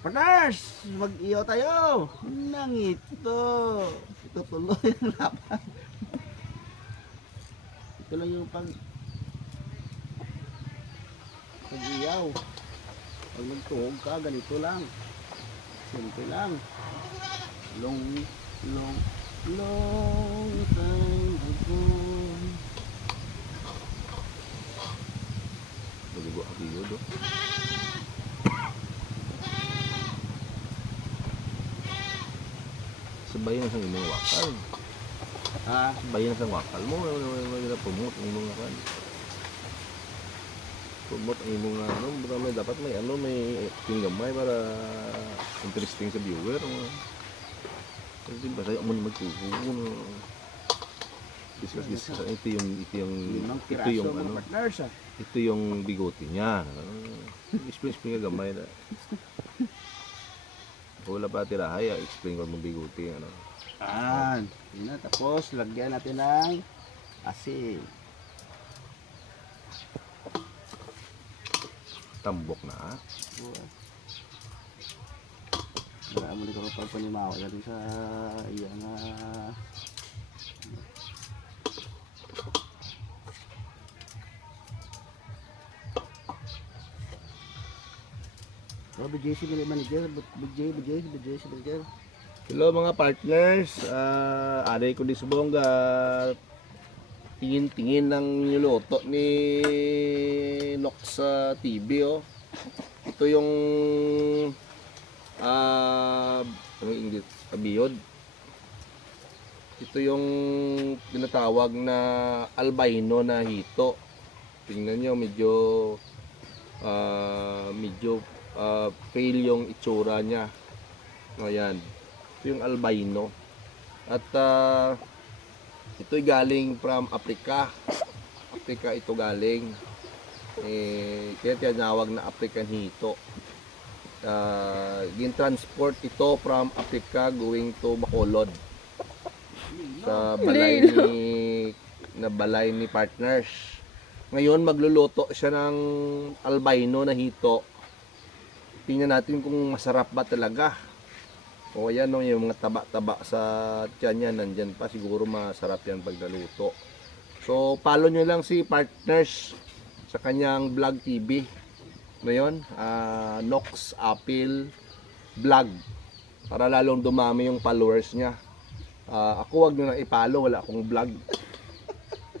Partners, mag-iyo tayo ng ito. Ito tuloy ang laban. Ito lang yung pag-iyaw. Pag nagtuhog ka, ganito lang. Simple lang. Long time ago. Bago ako yun do. Sabayan sa imong wakal. Ha? Sabayan sa wakal mo. Wala promote ang imong kan. Promote ang imong ano. May dapat may ano. May tinggamay para interesting sa viewer. Kasi ba tayo mo magtuhog. Discuss. Ito yung ano. Partners, ah. Ito yung bigote niya. Explain ka gamay na. Wala pa tirahay, explain ko mong bigote. Ano. Yun na, tapos lagyan natin ng asin. Tambok na. Wala mo dito kapag panimawa natin sa iyang BJC manager, BJC manager. Hello mga partners. Aday ko di subong tingin-tingin ng niluto ni Nox sa TV. Oh. Ito yung anong English? Abiyod. Ito yung tinatawag na albino na hito. Tingnan nyo, medyo pale yung itsura niya. Ayan. Ito yung albino. At ito'y galing from Africa. Africa ito galing. Kaya tinawag na African hito. Gin-transport ito from Africa going to Bacolod. Sa balay ni partners. Ngayon magluluto siya ng albino na hito. Tingnan natin kung masarap ba talaga. O ayan, no, yung mga taba-taba sa tiyan niya, nandyan pa. Siguro masarap yan pag naluto. So, follow nyo lang si partners sa kanyang vlog TV. Ano yun? Nox Apple Vlog. Para lalong dumami yung followers niya. Ako wag nyo na i-follow. Wala akong vlog.